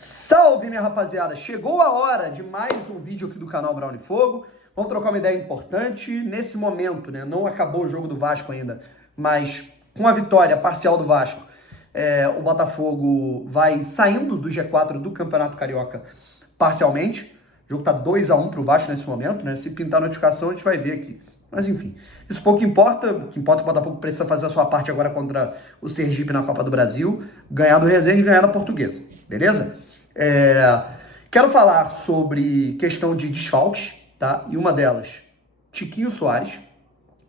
Salve, minha rapaziada! Chegou a hora de mais um vídeo aqui do canal Brown Fogo. Vamos trocar uma ideia importante nesse momento, né? Não acabou o jogo do Vasco ainda, mas com a vitória parcial do Vasco, o Botafogo vai saindo do G4 do Campeonato Carioca parcialmente. O jogo tá 2-1 pro Vasco nesse momento, né? Se pintar a notificação, a gente vai ver aqui. Mas enfim, isso pouco importa. O que importa é que o Botafogo precisa fazer a sua parte agora contra o Sergipe na Copa do Brasil, ganhar do Resende e ganhar da Portuguesa, beleza? Quero falar sobre questão de desfalques, tá? E uma delas, Tiquinho Soares,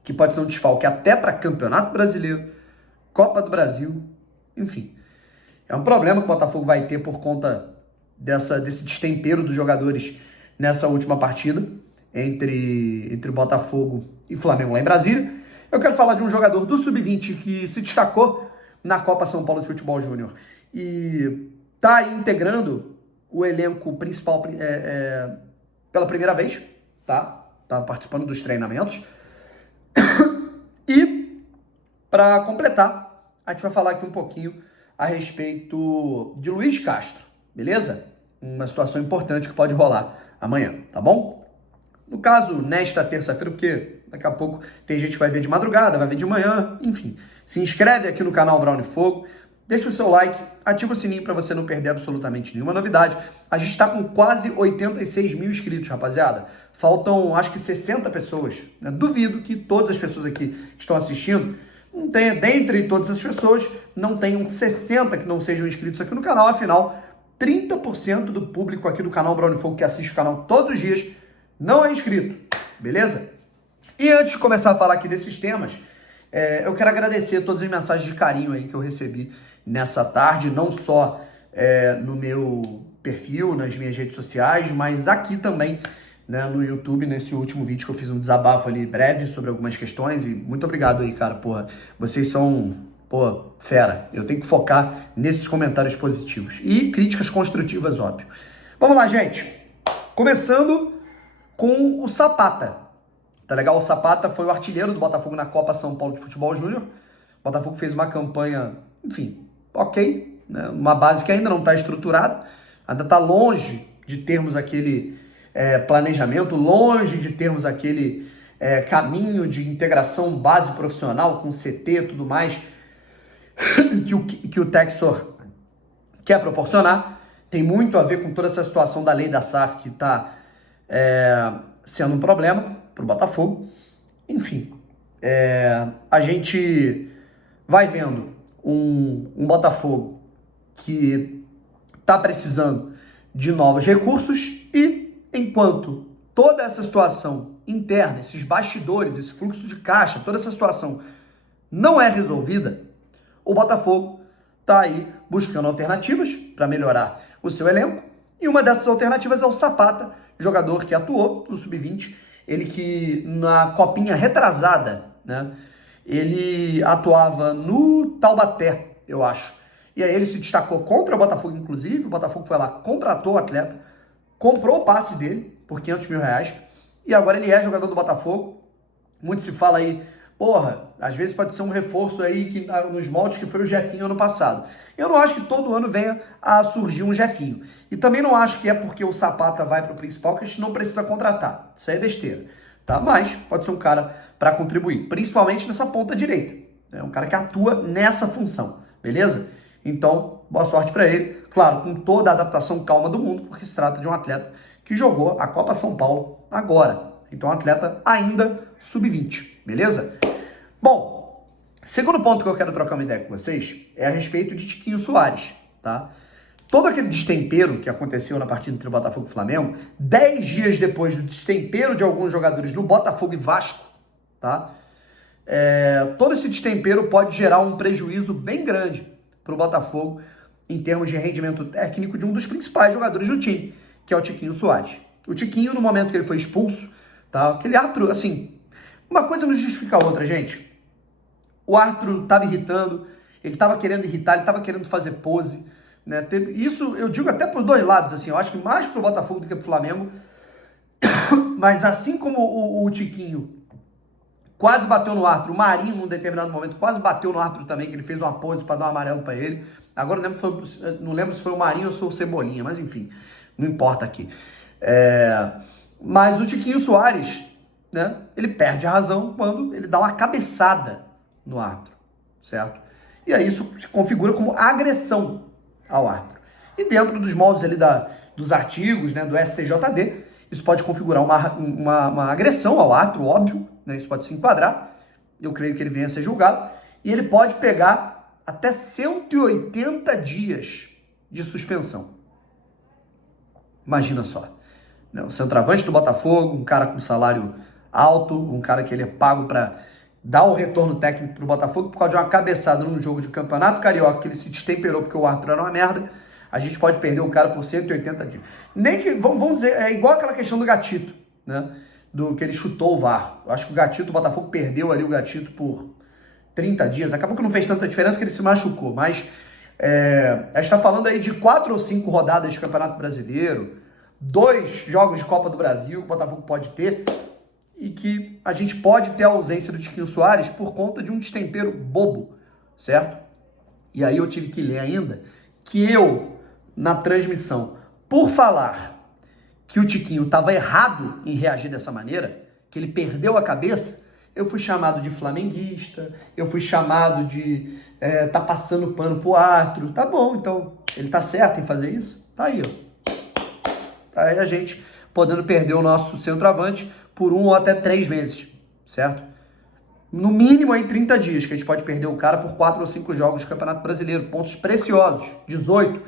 que pode ser um desfalque até para Campeonato Brasileiro, Copa do Brasil, enfim. É um problema que o Botafogo vai ter por conta desse destempero dos jogadores nessa última partida entre Botafogo e Flamengo lá em Brasília. Eu quero falar de um jogador do Sub-20 que se destacou na Copa São Paulo de Futebol Júnior e tá aí integrando o elenco principal pela primeira vez, tá? Tá participando dos treinamentos. E, para completar, a gente vai falar aqui um pouquinho a respeito de Luiz Castro, beleza? Uma situação importante que pode rolar amanhã, tá bom? No caso, nesta terça-feira, porque daqui a pouco tem gente que vai ver de madrugada, vai ver de manhã, enfim. Se inscreve aqui no canal Brown Fogo, deixa o seu like, ativa o sininho para você não perder absolutamente nenhuma novidade. A gente está com quase 86 mil inscritos, rapaziada. Faltam, acho que 60 pessoas. Né? Duvido que todas as pessoas aqui que estão assistindo, não tenha, dentre todas as pessoas, não tenham 60 que não sejam inscritos aqui no canal. Afinal, 30% do público aqui do canal Brown Fogo que assiste o canal todos os dias não é inscrito, beleza? E antes de começar a falar aqui desses temas, eu quero agradecer todas as mensagens de carinho aí que eu recebi nessa tarde, não só no meu perfil, nas minhas redes sociais, mas aqui também, né, no YouTube, nesse último vídeo que eu fiz um desabafo ali breve sobre algumas questões. E muito obrigado aí, cara, porra, vocês são, fera. Eu tenho que focar nesses comentários positivos e críticas construtivas, óbvio. Vamos lá, gente. Começando com o Zapata. Tá legal? O Zapata foi o artilheiro do Botafogo na Copa São Paulo de Futebol Júnior. O Botafogo fez uma campanha, enfim, ok, né? Uma base que ainda não está estruturada, ainda está longe de termos aquele planejamento, longe de termos aquele caminho de integração base profissional com CT e tudo mais que o Textor quer proporcionar. Tem muito a ver com toda essa situação da lei da SAF que está sendo um problema para o Botafogo. Enfim, a gente vai vendo um Botafogo que está precisando de novos recursos e, enquanto toda essa situação interna, esses bastidores, esse fluxo de caixa, toda essa situação não é resolvida, o Botafogo está aí buscando alternativas para melhorar o seu elenco, e uma dessas alternativas é o Zapata, jogador que atuou no Sub-20, ele que na copinha retrasada, né, ele atuava no Taubaté, eu acho. E aí ele se destacou contra o Botafogo, inclusive. O Botafogo foi lá, contratou o atleta, comprou o passe dele por R$500 mil. E agora ele é jogador do Botafogo. Muito se fala aí, às vezes pode ser um reforço aí que, nos moldes que foi o Jefinho ano passado. Eu não acho que todo ano venha a surgir um Jefinho. E também não acho que é porque o Zapata vai para o principal que a gente não precisa contratar. Isso aí é besteira. Tá? Mas pode ser um cara para contribuir, principalmente nessa ponta direita. É um cara que atua nessa função, beleza? Então, boa sorte para ele. Claro, com toda a adaptação calma do mundo, porque se trata de um atleta que jogou a Copa São Paulo agora. Então, um atleta ainda sub-20, beleza? Bom, segundo ponto que eu quero trocar uma ideia com vocês é a respeito de Tiquinho Soares, tá? Todo aquele destempero que aconteceu na partida entre o Botafogo e o Flamengo, 10 dias depois do destempero de alguns jogadores no Botafogo e Vasco, tá? Todo esse destempero pode gerar um prejuízo bem grande para o Botafogo em termos de rendimento técnico de um dos principais jogadores do time, que é o Tiquinho Soares. O Tiquinho, no momento que ele foi expulso, tá? Aquele árbitro, assim, uma coisa não justifica a outra, gente. O árbitro estava irritando, ele estava querendo irritar, ele estava querendo fazer pose, né? Isso eu digo até por dois lados, assim, eu acho que mais para o Botafogo do que para o Flamengo, mas assim como o Tiquinho quase bateu no árbitro. O Marinho, num determinado momento, quase bateu no árbitro também, que ele fez uma pose para dar um amarelo para ele. Agora não lembro se foi o Marinho ou se foi o Cebolinha, mas enfim, não importa aqui. Mas o Tiquinho Soares, né, ele perde a razão quando ele dá uma cabeçada no árbitro, certo? E aí isso se configura como agressão ao árbitro. E dentro dos moldes ali dos artigos, né, do STJD, isso pode configurar uma agressão ao árbitro, óbvio, né, isso pode se enquadrar, eu creio que ele venha a ser julgado, e ele pode pegar até 180 dias de suspensão. Imagina só, né, o centroavante do Botafogo, um cara com salário alto, um cara que ele é pago para dar o retorno técnico para o Botafogo por causa de uma cabeçada num jogo de campeonato carioca que ele se destemperou porque o árbitro era uma merda, a gente pode perder o cara por 180 dias. Nem que, vamos dizer, é igual aquela questão do Gatito, né? Do que ele chutou o VAR. Eu acho que o Gatito, o Botafogo perdeu ali o Gatito por 30 dias. Acabou que não fez tanta diferença que ele se machucou, mas a gente está falando aí de 4 ou 5 rodadas de Campeonato Brasileiro, 2 jogos de Copa do Brasil que o Botafogo pode ter, e que a gente pode ter a ausência do Tiquinho Soares por conta de um destempero bobo, certo? E aí eu tive que ler ainda que eu, na transmissão, por falar que o Tiquinho estava errado em reagir dessa maneira, que ele perdeu a cabeça, eu fui chamado de flamenguista, eu fui chamado de tá passando pano pro árbitro. Tá bom, então ele tá certo em fazer isso? Tá aí, ó. Tá aí a gente podendo perder o nosso centroavante por 1 ou até 3 meses, certo? No mínimo aí 30 dias, que a gente pode perder o cara por 4 ou 5 jogos de Campeonato Brasileiro. Pontos preciosos, 18,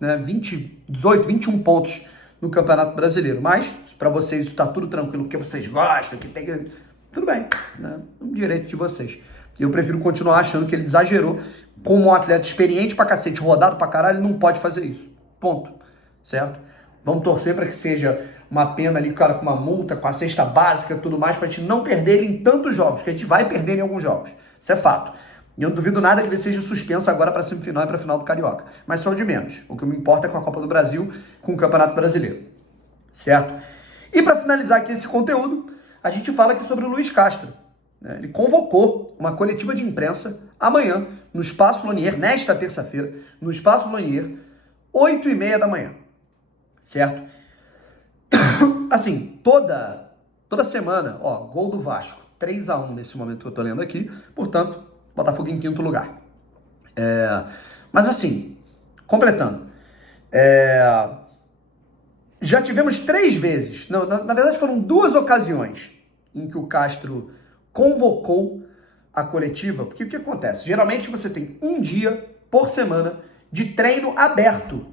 né, 20, 18, 21 pontos no Campeonato Brasileiro. Mas, para vocês isso tá tudo tranquilo, porque vocês gostam, que tem que... Tudo bem, né? É um direito de vocês. Eu prefiro continuar achando que ele exagerou. Como um atleta experiente pra cacete, rodado pra caralho, ele não pode fazer isso. Ponto. Certo? Vamos torcer para que seja uma pena ali, cara, com uma multa, com a cesta básica e tudo mais, pra gente não perder ele em tantos jogos, que a gente vai perder em alguns jogos. Isso é fato. E eu não duvido nada que ele seja suspenso agora para semifinal e para final do Carioca. Mas só o de menos. O que me importa é com a Copa do Brasil, com o Campeonato Brasileiro. Certo? E para finalizar aqui esse conteúdo, a gente fala aqui sobre o Luiz Castro. Ele convocou uma coletiva de imprensa amanhã, no Espaço Lonier, nesta terça-feira, no Espaço Lonier, 8h30 da manhã. Certo? Assim, toda semana, ó, gol do Vasco, 3-1 nesse momento que eu tô lendo aqui, portanto, Botafogo em 5º lugar. Mas assim, completando, já tivemos 3 vezes, não, na verdade foram 2 ocasiões em que o Castro convocou a coletiva, porque o que acontece? Geralmente você tem um dia por semana de treino aberto,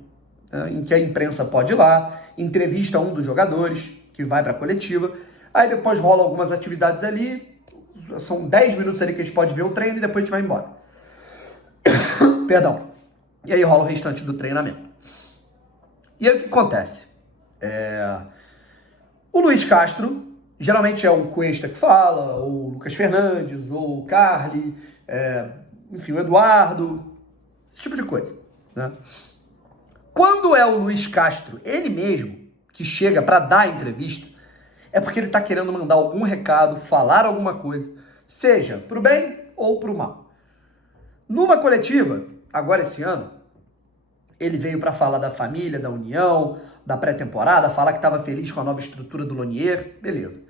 né, em que a imprensa pode ir lá, entrevista um dos jogadores que vai para a coletiva, aí depois rola algumas atividades ali, são 10 minutos ali que a gente pode ver o treino e depois a gente vai embora. Perdão. E aí rola o restante do treinamento. E aí o que acontece? O Luiz Castro, geralmente é o Cuesta que fala, ou o Lucas Fernandes, ou o Carly, enfim, o Eduardo, esse tipo de coisa, né? Quando é o Luiz Castro, ele mesmo, que chega para dar a entrevista, é porque ele está querendo mandar algum recado, falar alguma coisa, seja pro bem ou pro mal. Numa coletiva, agora esse ano, ele veio para falar da família, da união, da pré-temporada, falar que estava feliz com a nova estrutura do Lonier, beleza.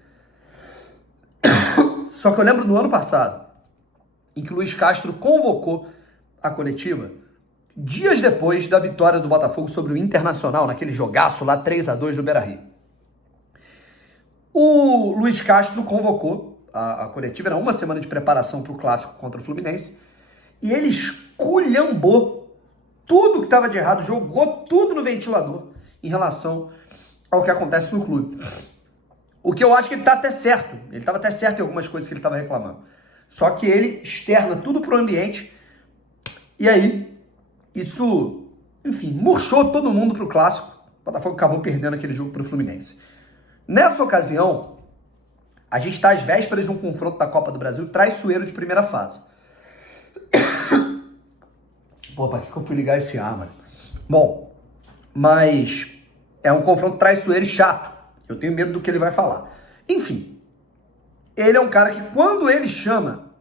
Só que eu lembro do ano passado, em que o Luiz Castro convocou a coletiva dias depois da vitória do Botafogo sobre o Internacional, naquele jogaço lá 3-2 do Beira-Rio. O Luiz Castro convocou a coletiva, era uma semana de preparação para o clássico contra o Fluminense, e ele esculhambou tudo que estava de errado, jogou tudo no ventilador em relação ao que acontece no clube. O que eu acho que ele está até certo, ele estava até certo em algumas coisas que ele estava reclamando. Só que ele externa tudo para o ambiente, e aí isso, enfim, murchou todo mundo para o clássico. O Botafogo acabou perdendo aquele jogo para o Fluminense. Nessa ocasião, a gente está às vésperas de um confronto da Copa do Brasil traiçoeiro de primeira fase. Pô, pra que eu fui ligar esse ar, mano? Bom, mas é um confronto traiçoeiro e chato. Eu tenho medo do que ele vai falar. Enfim, Ele é um cara que, quando ele chama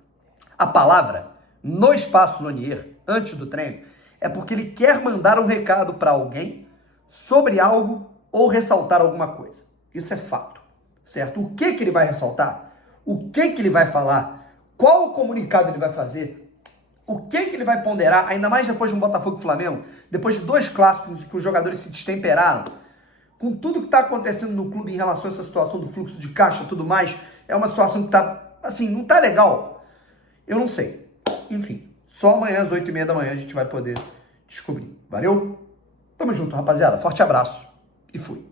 a palavra no espaço Lonier, antes do treino, é porque ele quer mandar um recado para alguém sobre algo ou ressaltar alguma coisa. Isso é fato, certo? O que ele vai ressaltar? O que ele vai falar? Qual comunicado ele vai fazer? O que ele vai ponderar? Ainda mais depois de um Botafogo e Flamengo, depois de 2 clássicos que os jogadores se destemperaram, com tudo que está acontecendo no clube em relação a essa situação do fluxo de caixa e tudo mais, é uma situação que está, assim, não está legal. Eu não sei. Enfim, só amanhã às 8h30 da manhã a gente vai poder descobrir. Valeu? Tamo junto, rapaziada. Forte abraço e fui.